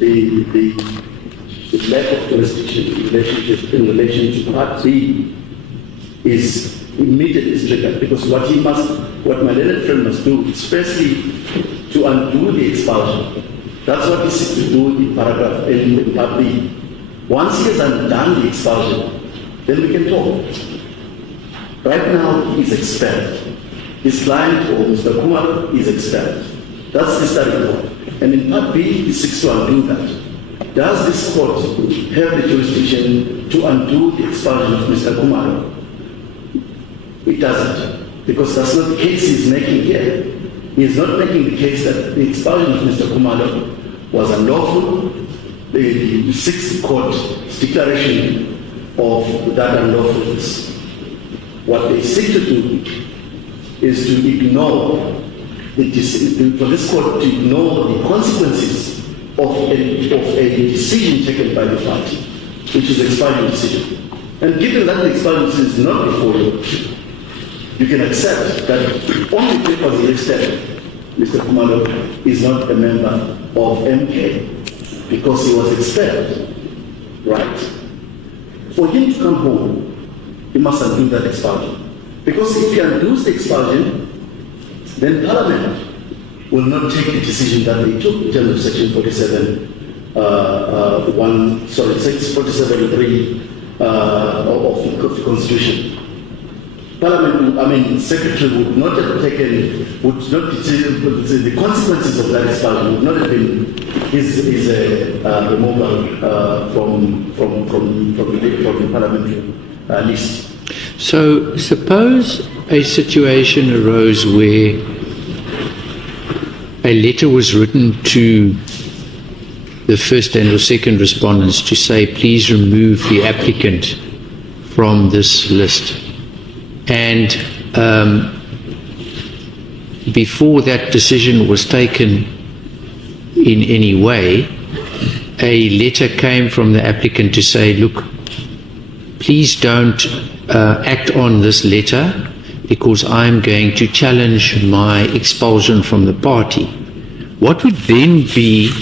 the lack of jurisdiction in relation to Part B is immediately triggered, because what my learned friend must do is firstly to undo the expulsion. That's what he seeks to do in paragraph in Part B. Once he has undone the expulsion, then we can talk. Right now, he is expelled. His client, or Mr. Khumalo, is expelled. That's the starting point. And in Part B, he seeks to undo that. Does this court have the jurisdiction to undo the expulsion of Mr. Khumalo? It doesn't, because that's not the case he's making here. He is not making the case that the expulsion of Mr. Khumalo was unlawful. The Sixth Court's declaration of that unlawfulness. What they seek to do is to ignore, for this court to ignore the consequences of a decision taken by the party, which is the expulsion decision. And given that the expulsion decision is not before you, you can accept that only because he said Mr. Khumalo is not a member of MK because he was expelled, right? For him to come home, he must undo that expulsion. Because if he undoes the expulsion, then Parliament will not take the decision that they took in terms of Section 47, 47.3 of the Constitution. Parliament, Secretary would not have taken, the consequences of that expulsion would not have been his removal from the parliamentary list. So suppose a situation arose where a letter was written to the first and or second respondents to say, please remove the applicant from this list. And before that decision was taken in any way, a letter came from the applicant to say, look, please don't act on this letter because I'm going to challenge my expulsion from the party. What would then be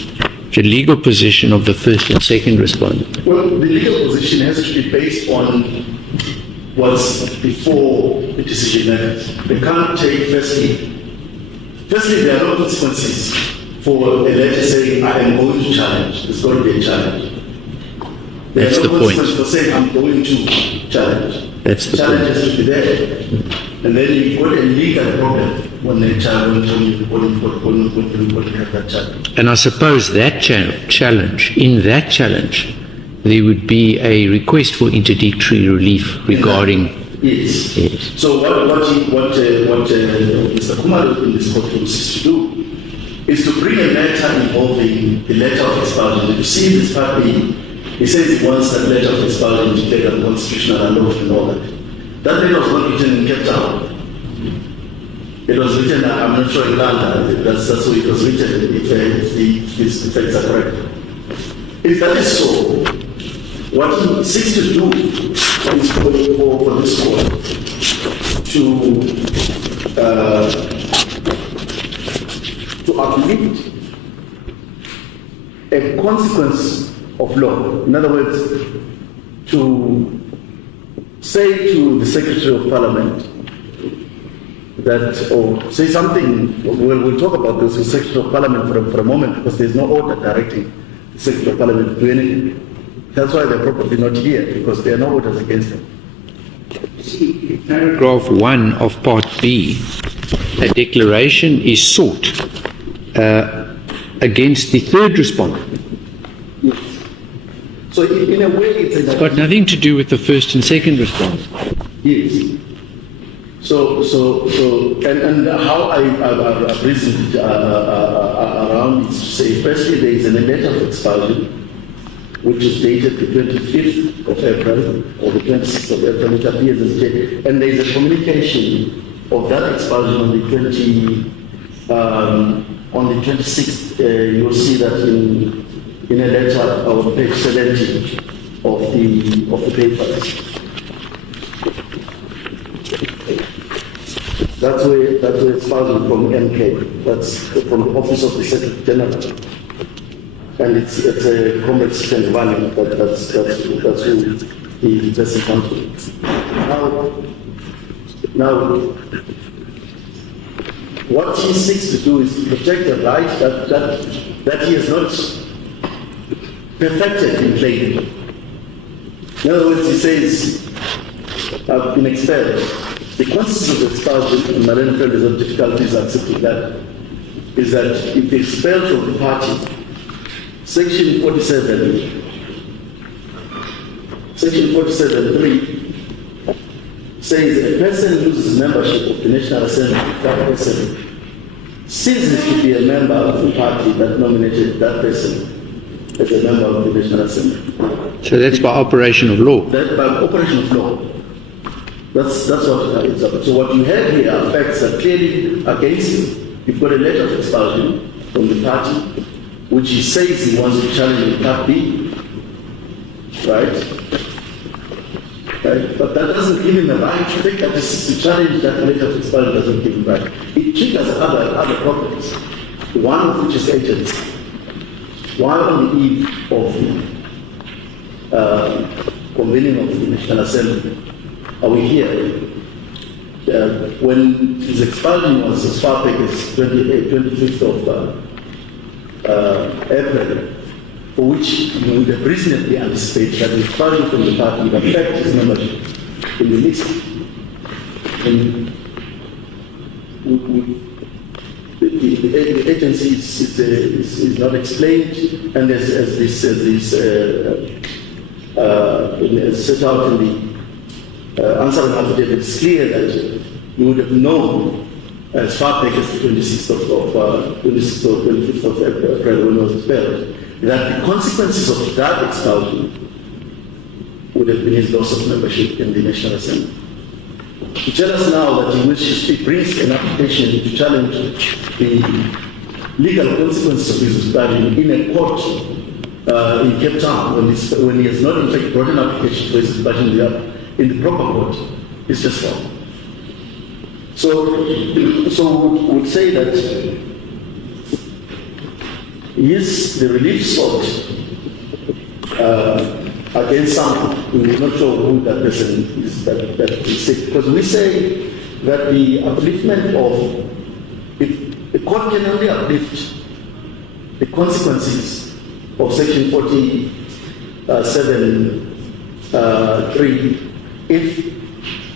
the legal position of the first and second respondent? Well, the legal position has to be based on what's before the decision makers. They can't take, firstly, there are no consequences for a letter saying, I am going to challenge. There's got to be a challenge. That's the point. For saying, I'm going to challenge. That's the challenge point. has to be there. And then you've got a legal problem when they challenge, when you have that challenge. And I suppose that challenge, there would be a request for interdictory relief regarding. Yes. So what Mr. Khumalo in this court seeks to do is to bring a matter involving the letter of expulsion. If you see this part B, he says he wants that letter of expulsion declared unconstitutional and unlawful and all that. That letter was not written in Cape Town. It was written, I'm not sure in London. That's the way it was written, if these facts are correct. If that is so, what he seeks to do is for this court to uplift a consequence of law. In other words, to say to the Secretary of Parliament that, or say something, we'll talk about this with the Secretary of Parliament for a moment, because there's no order directing the Secretary of Parliament to do anything. That's why they're probably not here, because there are no orders against them. See, in paragraph 1 of Part B, a declaration is sought against the third respondent. Yes. So in a way, it's got nothing to do with the first and second respondent. Yes. So and how I've reasoned around is to say, firstly, there is a letter of expulsion, which is dated the 25th of April, or the 26th of April, it appears as dated, and there is a communication of that expulsion on the 26th. You'll see that in a letter on page 70 of the papers. That's where expulsion from MK. That's from the Office of the Secretary General. and it's a comrade second running, that's who he doesn't come to. Now, what he seeks to do is to protect the right that he has not perfected in claiming. In other words, he says, I've been expelled. The consequence of expulsion, and Marlene Friend has had difficulties accepting that, is that if they're expelled from the party, Section 47.3 says a person loses membership of the National Assembly if that person ceases to be a member of the party that nominated that person as a member of the National Assembly. So that's by operation of law? That by operation of law. That's what it's about. So what you have here are facts that clearly against him. You've got a letter of expulsion from the party, which he says he wants to challenge in Part B, right? But that doesn't give him a right to take that to challenge that letter of expulsion doesn't give him right. It triggers other problems. One of which is agency. Why on the eve of the convening of the National Assembly are we here? When his expulsion was as far back as 25th of April, for which you would have reasonably anticipated that the expulsion from the party would affect his membership in the list. And the agency is not explained, and as this set out in the answering affidavit, it's clear that you would have known as far back as the 26th or 25th of April when it was expelled, that the consequences of that expulsion would have been his loss of membership in the National Assembly. To tell us now that he brings an application to challenge the legal consequences of his expulsion in a court in Cape Town when he has not in fact brought an application for his expulsion in the proper court is just wrong. So we would say that the relief sought against someone, we are not sure who that person is that is sick, because we say that the upliftment of the court can only uplift the consequences of Section 47.3 if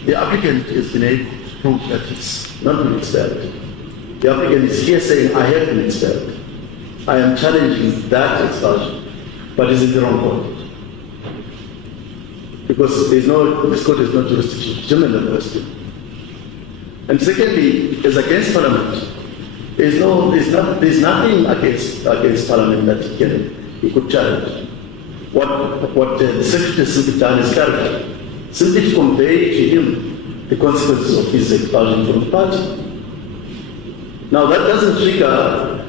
the applicant has been able to prove that it's not been expelled. The applicant is here saying, I have been expelled. I am challenging that expulsion, but it's in the wrong court. Because this court is not jurisdiction to determine that question. And secondly, as against Parliament, there's nothing against Parliament that he could challenge. What the Secretary has simply done is character. Simply to convey to him the consequences of his expulsion from the party. Now that doesn't trigger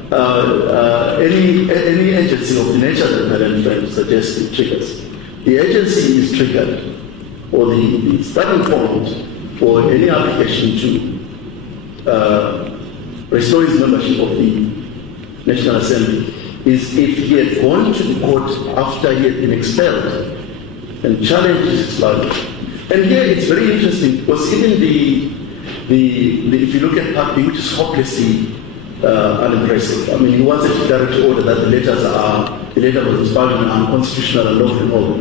any agency of the nature that Madam Friend suggests it triggers. The agency is triggered, or the starting point for any application to restore his membership of the National Assembly is if he had gone to the court after he had been expelled and challenged his expulsion. And here it's very interesting because even if you look at Part B, which is hopelessly unimpressive. I mean, he wants a direct order that the letter of expulsion are unconstitutional and lawful and all.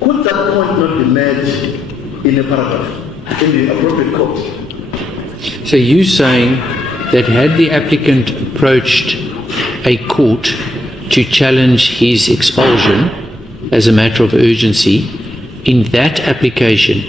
Could that point not be made in a paragraph in the appropriate court? So you're saying that had the applicant approached a court to challenge his expulsion as a matter of urgency, in that application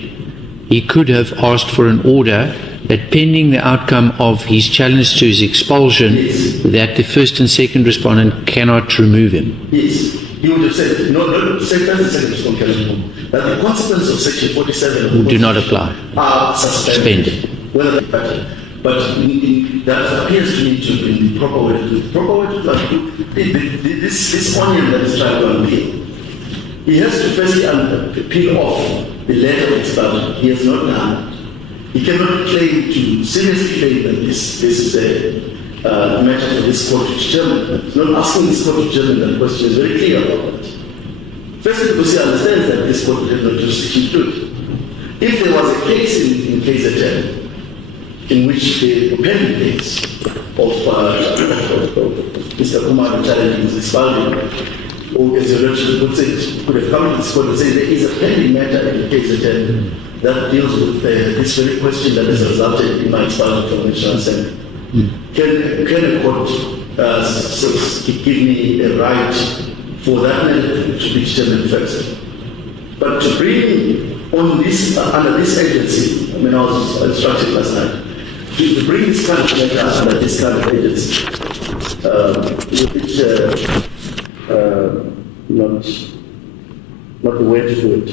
he could have asked for an order that pending the outcome of his challenge to his expulsion, yes, that the first and second respondent cannot remove him? Yes. He would have said, no, say first and second respondent cannot remove him. That the consequences of Section 47 do not apply. Are suspended. Whether they matter. But that appears to me to be the proper way to do it. The proper way to do this onion that is trying to unpeel. He has to firstly peel off the letter of expulsion. He has not done it. He cannot claim to seriously claim that this is matter for this court to determine. It's not asking this court to determine that question. Is very clear about that. First, because he understands that this court has no jurisdiction to do it. If there was a case in KZN in which the pending case of Mr. Khumalo challenging his expulsion, or as your Lordship puts it, could have come to this court and say there is a pending matter in the KZN that deals with this very question that has resulted in my expulsion from the National Assembly. Can a court give me a right for that matter to be determined first? But to bring on this, under this agency, I mean, I was instructed last night, to bring this kind of matter under this kind of agency, not the way to do it.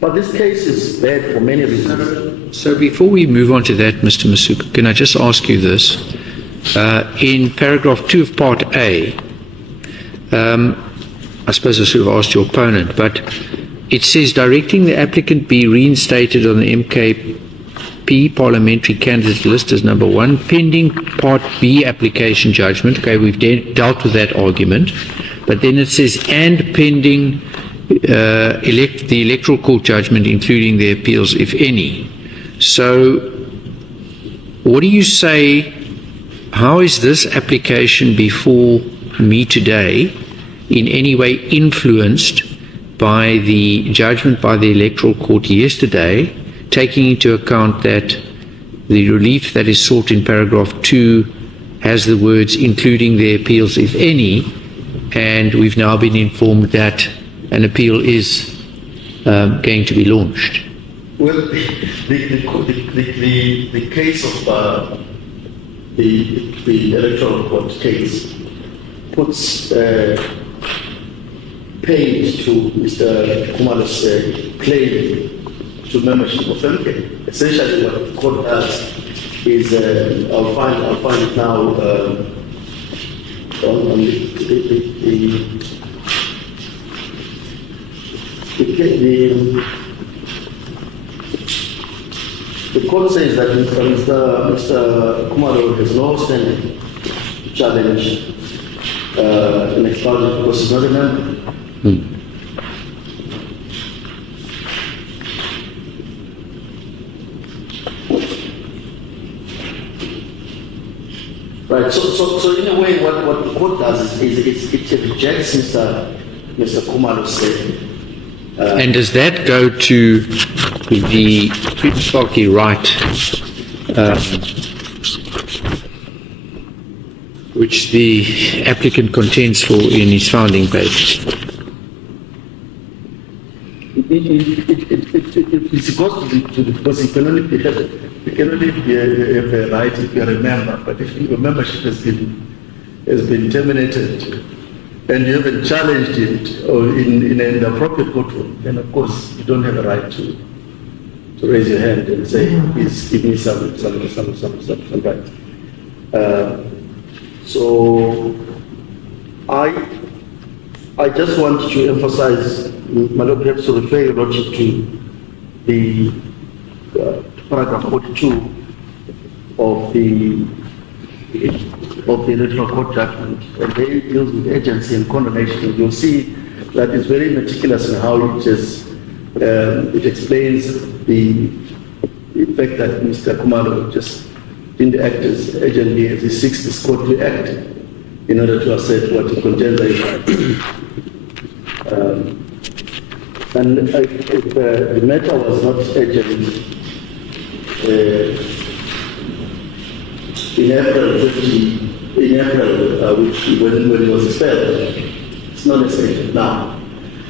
But this case is bad for many reasons. So before we move on to that, Mr. Masuka, can I just ask you this? In paragraph 2 of part A, I suppose I should have asked your opponent, but it says directing the applicant be reinstated on the MKP parliamentary candidate list as number 1, pending part B application judgment. Okay, we've dealt with that argument. But then it says, and pending the electoral court judgment, including the appeals, if any. So, what do you say? How is this application before me today in any way influenced by the judgment by the electoral court yesterday, taking into account that the relief that is sought in paragraph 2 has the words including the appeals, if any, and we've now been informed that an appeal is going to be launched? Well, the case of the electoral court case puts paid to Mr. Khumalo's claim to membership of MK. Essentially, what the court does is, I'll find it now on the court says that Mr. Khumalo has no standing to challenge an expulsion because he's not a member. Right. So in a way, what the court does is it rejects Mr. Khumalo's statement. And does that go to the property right, which the applicant contends for in his founding page? It goes to the because you can only have a right if you are a member, but if your membership has been terminated and you haven't challenged it or in an appropriate courtroom, then of course you don't have a right to raise your hand and say, please give me some right. So I just want to emphasize, my Lord, perhaps to refer your Lordship to the paragraph 42 of the Electoral Court judgment, and they deals with agency and condonation. You'll see that it's very meticulous in how it explains the fact that Mr. Khumalo just didn't act as agently as he seeks this court to act in order to assert what he contends is right. And if the matter was not urgent, in April, when he was expelled, it's not urgent now.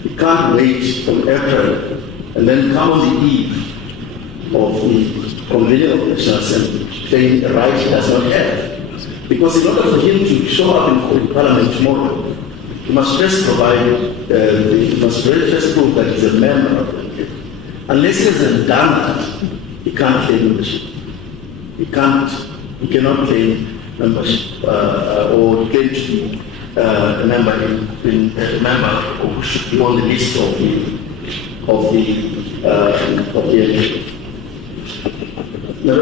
You can't wait from April and then come on the eve of the convening of the National Assembly saying the right he does not have. Because in order for him to show up in Parliament tomorrow, he must first prove that he's a member of the MK. Unless he hasn't done that, he can't claim membership. He cannot claim membership or claim to be a member who should be on the list of the MK. Then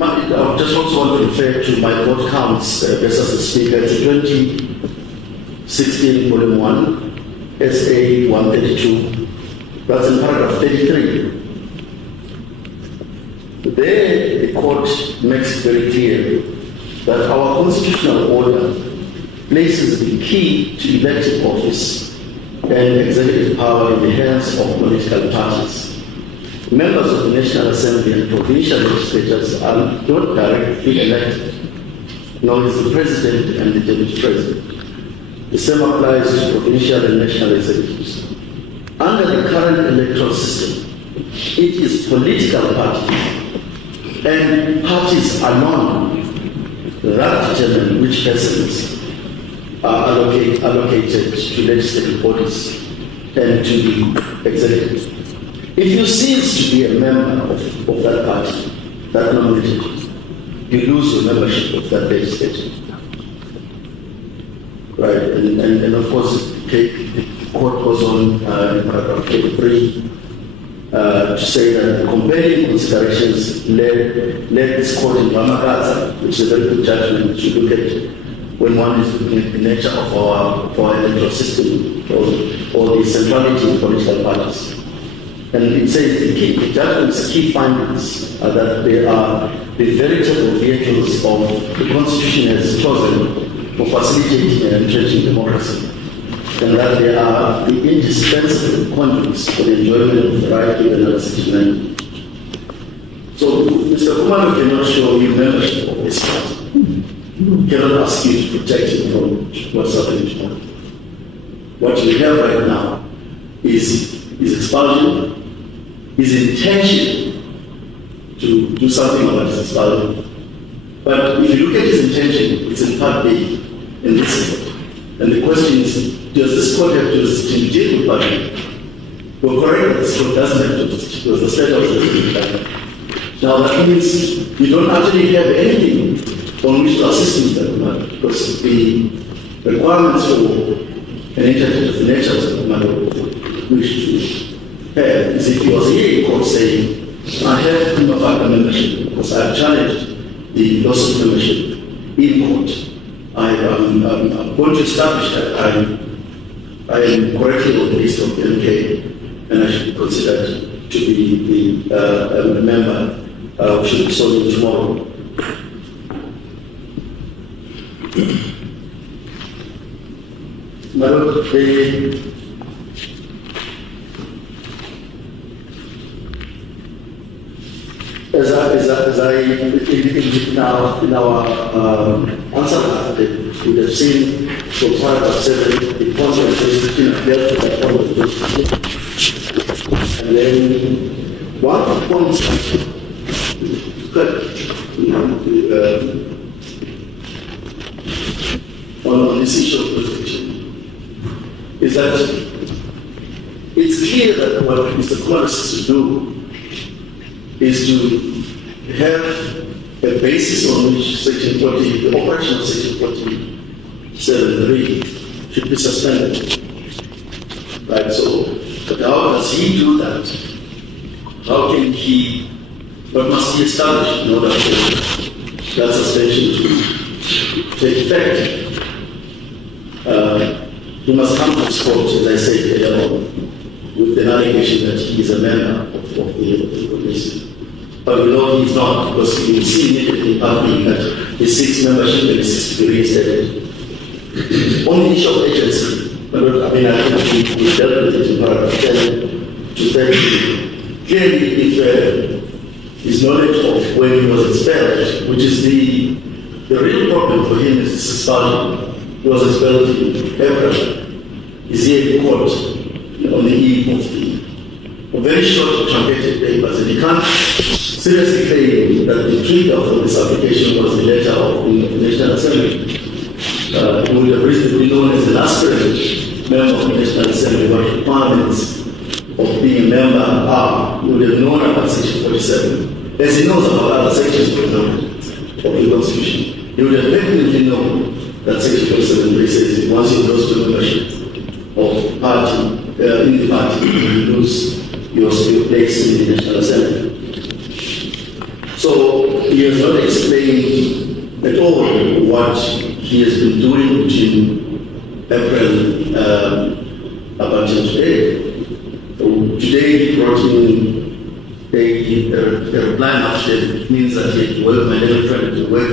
I just also want to refer to my vote counts versus the speaker to 2016 volume 1, SA 132. That's in paragraph 33. There, the court makes it very clear that our constitutional order places the key to elective office and executive power in the hands of political parties. Members of the National Assembly and provincial legislatures are not directly elected, nor is the President and the Deputy President. The same applies to provincial and national executives. Under the current electoral system, it is political parties and parties alone that determine which persons are allocated to legislative bodies and to the executive. If you cease to be a member of that party, that nominated, you lose your membership of that legislature. Right, and of course, the court goes on in paragraph 83 to say that the compelling considerations led this court in Ramagaza, which is a very good judgment to look at when one is looking at the nature of our electoral system or the centrality of political parties. And it says the judgment's key findings are that they are the veritable vehicles of the Constitution has chosen for facilitating and entrenching democracy, and that they are the indispensable conduits for the enjoyment of the right to another citizen. So Mr. Khumalo cannot show you membership of this party. Cannot ask you to protect him from what's happening tomorrow. What you have right now is expulsion, his intention to do something about his expulsion. But if you look at his intention, it's in part B in this report. And the question is, does this court have jurisdiction to deal with part B? We're correct that this court doesn't have jurisdiction because the state of the Now that means we don't actually have anything on which to assist in that matter, because the requirements for an interpreter of the nature of the matter which to have is if he was here in court saying, I have no factor membership because I have challenged the loss of membership in court. I am going to establish that I am correctly on the list of the MK and I should be considered to be the member who should be sold tomorrow. My Lord, as I indicated now in our answer, we have seen from paragraph 7 the concept of jurisdiction appeared to that point of jurisdiction. And then one point on this issue of jurisdiction is that it's clear that what Mr. Khumalo has to do is to have a basis on which Section 40, the operation of Section 47.3 should be suspended. Right, so but how does he do that? How can he, what must he establish in order for that suspension to take effect? He must come to this court, as I said earlier on, with an allegation that he is a member of the commission. But we know he's not, because you will see immediately public that he seeks membership and he seeks to be reinstated. On the issue of agency, I think we dealt with it in paragraph 10 to 30. Clearly, if his knowledge of when he was expelled, which is the real problem for him is his expulsion. He was expelled in April. He's here in court on the eve of very short truncated papers, and he can't seriously claim that the trigger for this application was the letter of the National Assembly. He would have reasonably known as an aspirant member of the National Assembly what requirements of being a member are. He would have known about Section 47, as he knows about other sections, for example, of the Constitution. He would have definitely known that Section 47 says once you lose the membership of party, in the party, you lose your place in the National Assembly. So he has not explained at all what he has been doing between April up until today. Today he brought in a reply after, which means that he had to work, my little friend to work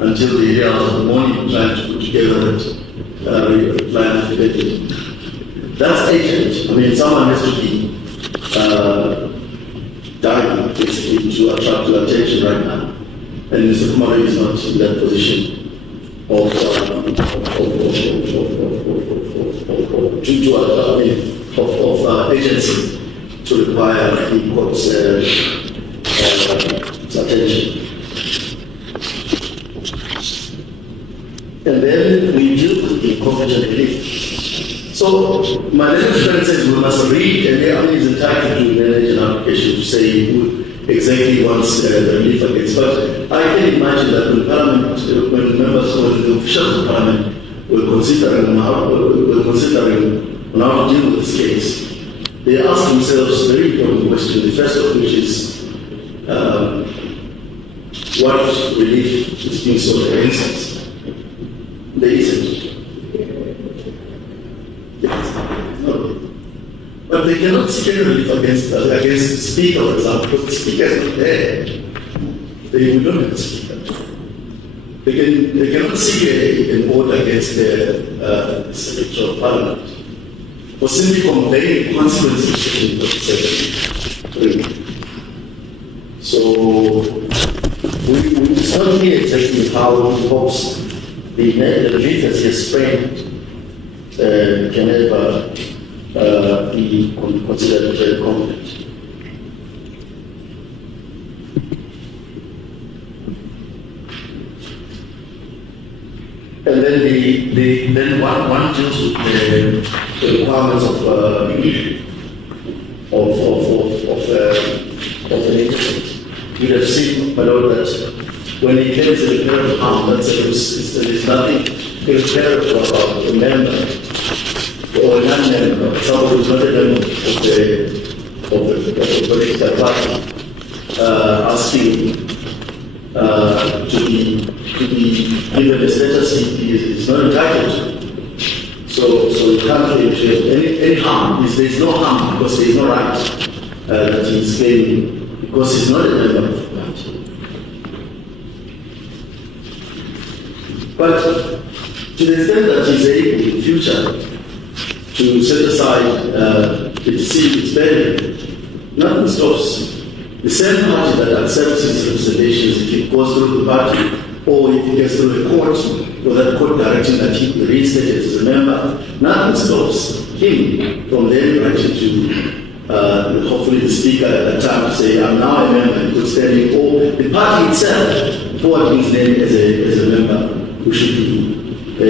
until the hours of the morning trying to put together that reply affidavit. That's agent. I mean, someone has to be dying basically to attract your attention right now. And Mr. Khumalo is not in that position of agency to require the court's attention. And then we deal with the confidential relief. So my little friend says we must read, and the army is entitled to manage an application to say who exactly wants the relief against. But I can imagine that when Parliament, when members or the officials of Parliament were considering how to deal with this case, they ask themselves a very important question. The first of which is what relief is being sought against us? There isn't. No. But they cannot seek any relief against the speaker, for example, because the speaker is not there. We don't have a speaker. They cannot seek an order against the Secretary of Parliament for simply conveying consequences of the Secretary. So we start here exactly how he hopes the relief as he has framed can ever be considered confident. And then then one deals with the requirements of an agency. You have seen, my lord, that when he claims electoral harm, that's there's nothing irreparable about a member or a non-member, someone who's not a member of the political party, asking to be given a status he is not entitled to. So you can't claim to have any harm. There's no harm because there is no right that he is claiming because he's not a member of the party. But to the extent that he's able in the future to set aside the deceased's burial, nothing stops the same party that accepts his representations if it goes through the party or if it gets through a court or that court directing that he be reinstated as a member, nothing stops him from then writing to hopefully the speaker at that time to say, I'm now a member in good standing, or the party itself forwarding his name as a member who should be a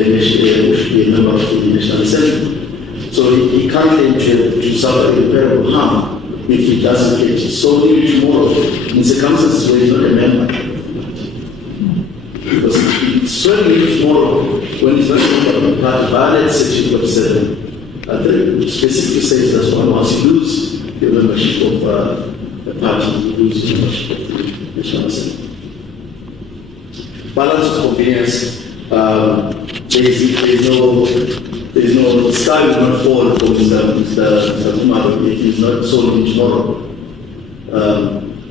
member of the National Assembly. So he can't claim to suffer irreparable harm if he doesn't get it. So maybe tomorrow, in circumstances where he's not a member, because it's certainly tomorrow when he's not a member of the party, violates Section 47, which specifically says that once you lose the membership of the party, you lose the membership of the National Assembly. Balance of convenience. There's no, the sky will not fall for Mr. Khumalo if he's not sold tomorrow.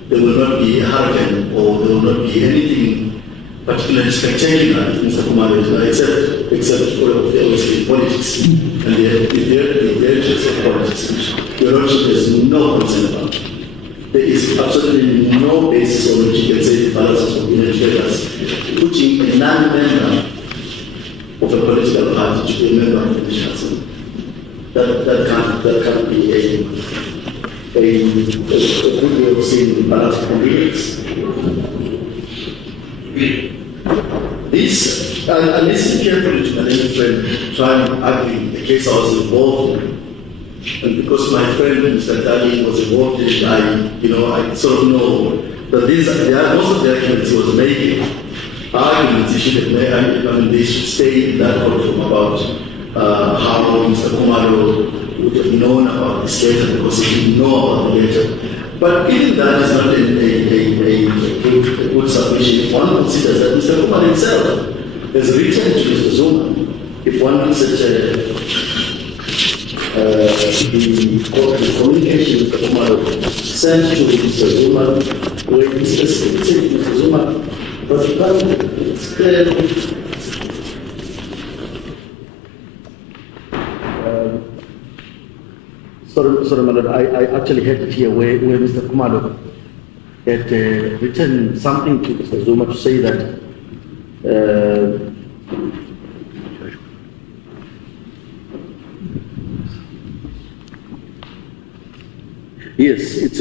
There will not be a hurricane or there will not be anything particularly spectacular if Mr. Khumalo is not, except for obviously politics and the interest of politics, which your Lordship has no concern about. There is absolutely no basis on which you can say the balance of convenience favors putting a non-member of a political party to be a member of the National Assembly. That can't be a good way of seeing the balance of convenience. This, and listen carefully to my little friend try and argue the case I was involved in. And because my friend Mr. Dali was involved in it, I sort of know that most of the arguments he was making arguments they should stay in that courtroom about how Mr. Khumalo would have known about this letter because he didn't know about the letter. But even that is not a good submission. If one considers that Mr. Khumalo himself has written to Mr. Zuma, if one looks at the communication Mr. Khumalo sent to Mr. Zuma, where he specifically said to Mr. Zuma, but it's clear. Sorry, my lord, I actually had it here where Mr. Khumalo had written something to Mr. Zuma to say that yes, it's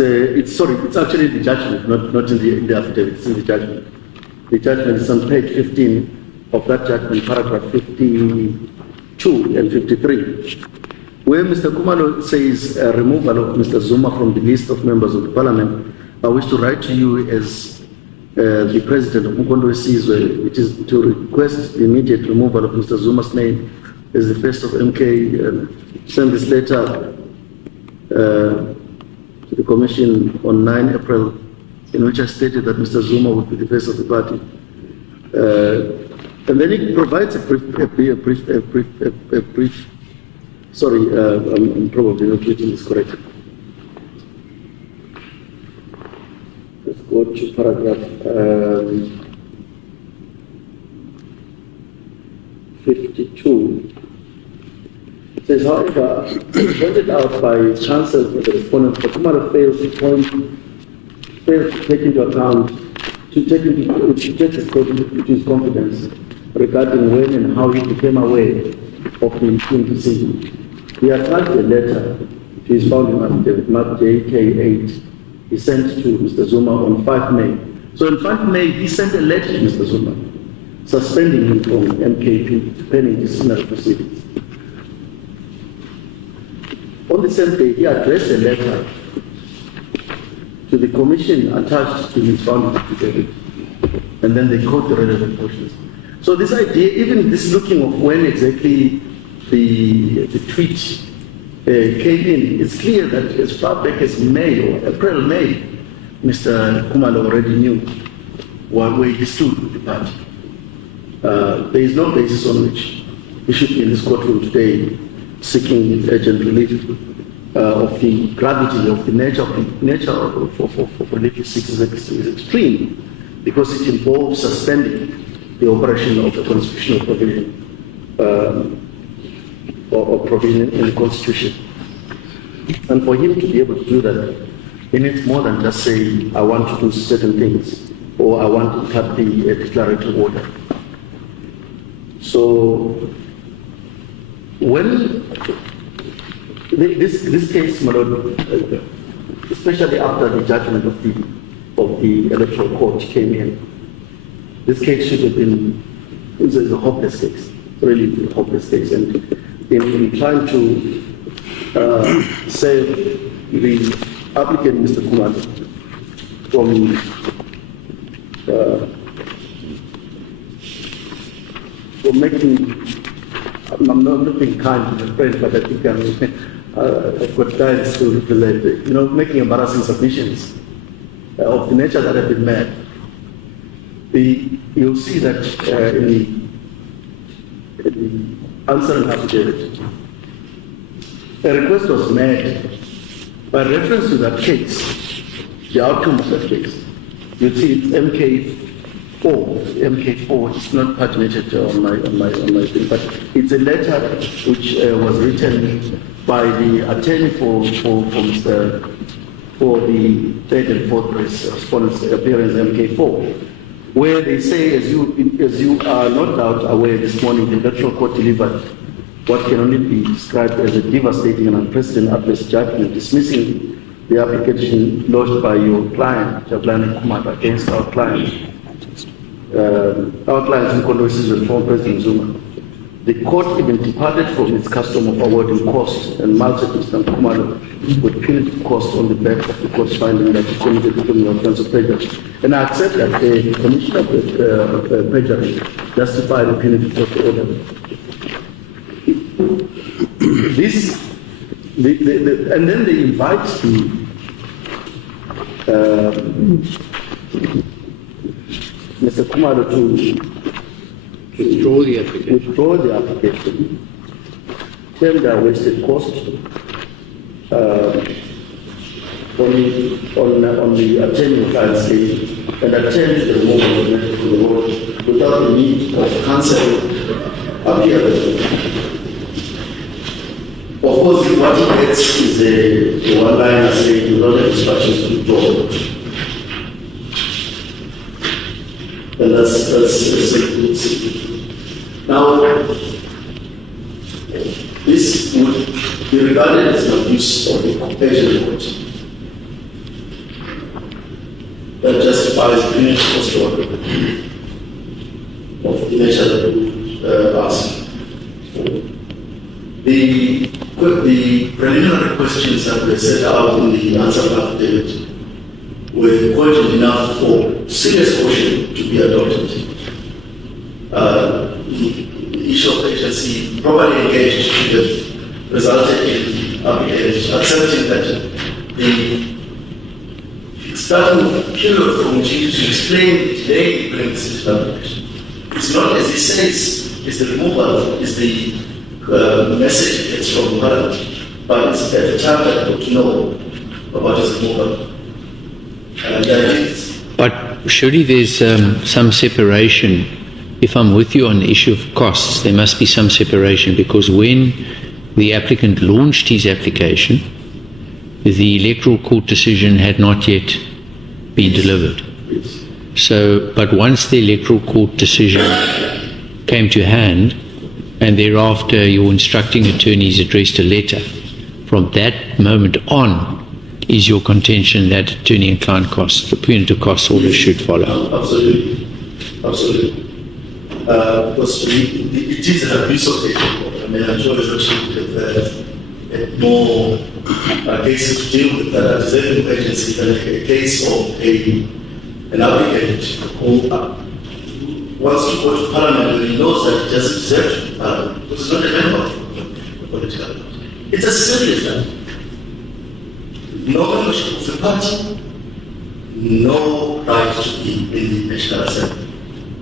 actually the judgment, not in the affidavit, it's in the judgment. The judgment is on page 15 of that judgment, paragraph 52 and 53. Where Mr. Khumalo says removal of Mr. Zuma from the list of members of the parliament, I wish to write to you as the president of Mkondo Sizwe, which is to request the immediate removal of Mr. Zuma's name as the first of MK. Send this letter to the commission on 9 April, in which I stated that Mr. Zuma would be the face of the party. And then he provides a brief. Sorry, I'm probably not reading this correctly. Let's go to paragraph 52. It says, however, pointed out by Chancellor for the respondent, the Khumalo fails to take into account, to take his confidence regarding when and how he became aware of the interim decision. He attached a letter to his founding affidavit, marked JK8. He sent to Mr. Zuma on 5 May. So on 5 May, he sent a letter to Mr. Zuma, suspending him from MKP, pending disciplinary proceedings. On the same day, he addressed a letter to the commission attached to his founding affidavit, and then they quote the relevant portions. So this idea, even this looking of when exactly the tweet came in, it's clear that as far back as May or April, May, Mr. Khumalo already knew where he stood with the party. There is no basis on which he should be in this courtroom today seeking urgent relief of the gravity of the nature of relief he seeks is extreme, because it involves suspending the operation of the constitutional provision or provision in the Constitution. And for him to be able to do that, he needs more than just say, I want to do certain things, or I want to cut the declaratory order. So, when this case, my lord, especially after the judgment of the Electoral Court came in, this case should have been, it's a hopeless case, really a hopeless case. And in trying to save the applicant, Mr. Khumalo, from making, I'm not being kind to the friend, but I think I've got guides to relate, making embarrassing submissions of the nature that have been made. You'll see that in the answering affidavit, a request was made by reference to that case, the outcome of that case. You'll see it's MK4, it's not paginated on my thing, but it's a letter which was written by the attorney for the third and fourth press respondents' appearance, MK4, where they say, as you are no doubt aware, this morning the Electoral Court delivered what can only be described as a devastating and unprecedented adverse judgment dismissing the application lodged by your client, Jabulani Khumalo, against our client. Our client Mkondo Sizwe, former President Zuma. The court even departed from its custom of awarding costs and mulcted Mr. Khumalo with punitive costs on the back of the court's finding that he committed the criminal offense of perjury. And I accept that the commission of perjury justified the punitive cost order. And then they invite Mr. Khumalo to Withdraw the application. withdraw the application, claim their wasted cost on the attending file stage and attend the removal of the matter to the board without the need of counsel appearance. Of course, what he gets is a one-liner saying without the instructions to withdraw. And that's simple. Now, this would be regarded as an abuse of the compassion court that justifies the punitive cost of the measure that we ask for. The preliminary questions that were set out in the answer affidavit were cogent enough for serious caution to be adopted. The issue of agency properly engaged should have resulted in the applicant accepting that the starting period from which he to explain the delay he brings to the application. It's not as he says, it's the removal, it's the message it's from Parliament, but it's at the time that I got to know about his removal. But surely there's some separation. If I'm with you on the issue of costs, there must be some separation, because when the applicant launched his application, the Electoral Court decision had not yet been delivered. So, but once the Electoral Court decision came to hand, and thereafter your instructing attorneys addressed a letter, from that moment on, is your contention that attorney and client costs, the punitive costs order should follow? Absolutely. Absolutely. Because it is an abuse of the court. I mean, I'm sure there's actually more cases to deal with that are deserving of agency than a case of an applicant who wants to go to Parliament when he knows that he doesn't deserve to be Parliament, because he's not a member of the political party. It's as simple as that. No membership of the party, no right to be in the National Assembly.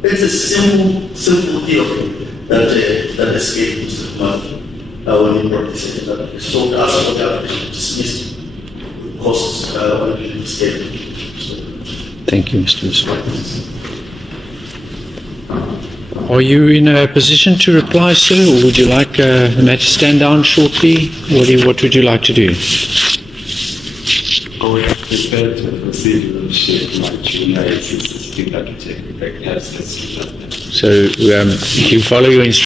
It's a simple theory that escaped Mr. Khumalo when he brought this in. So to ask for the application dismissed costs when he escaped. Thank you, Mr. Muswat. Are you in a position to reply, sir, or would you like the matter to stand down shortly? What would you like to do? I would prefer to proceed with my junior existing that to take effect as So you follow your instructions.